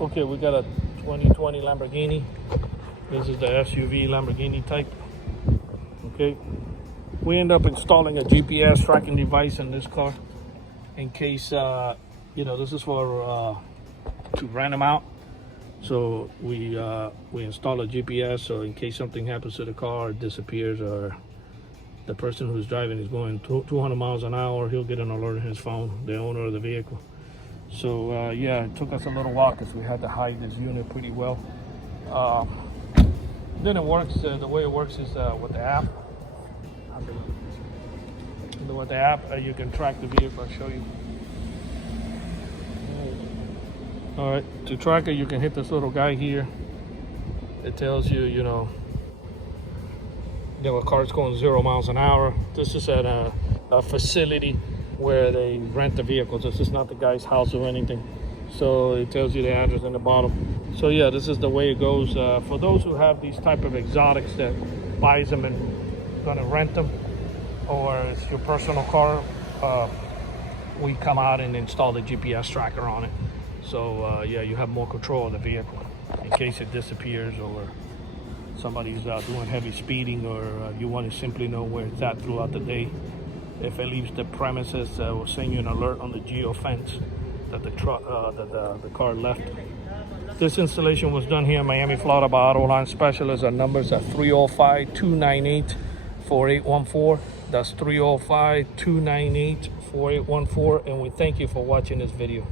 Okay, we got a 2020 Lamborghini. This is the SUV Lamborghini type. Okay, we end up installing a GPS tracking device in this car in case this is for to rent them out. So we install a GPS, so in case something happens to the car, it disappears, or the person who's driving is going 200 miles an hour, he'll get an alert on his phone, the owner of the vehicle. So yeah, it took us a little while because we had to hide this unit pretty well. Then it works, the way it works is with the app. With the app, you can track the vehicle. I'll show you. All right, to track it, you can hit this little guy here. It tells you, a car's going 0 miles an hour. This is at a facility where they rent the vehicles. This is not the guy's house or anything. So it tells you the address in the bottom. So yeah, this is the way it goes. For those who have these type of exotics that buys them and gonna rent them, or it's your personal car, we come out and install the GPS tracker on it. So yeah, you have more control of the vehicle in case it disappears, or somebody's doing heavy speeding, or you want to simply know where it's at throughout the day. If it leaves the premises, we'll send you an alert on the geo fence that the car left. This installation was done here in Miami, Florida by Autoline Specialists. Our numbers are 305-298-4814. That's 305-298-4814. And we thank you for watching this video.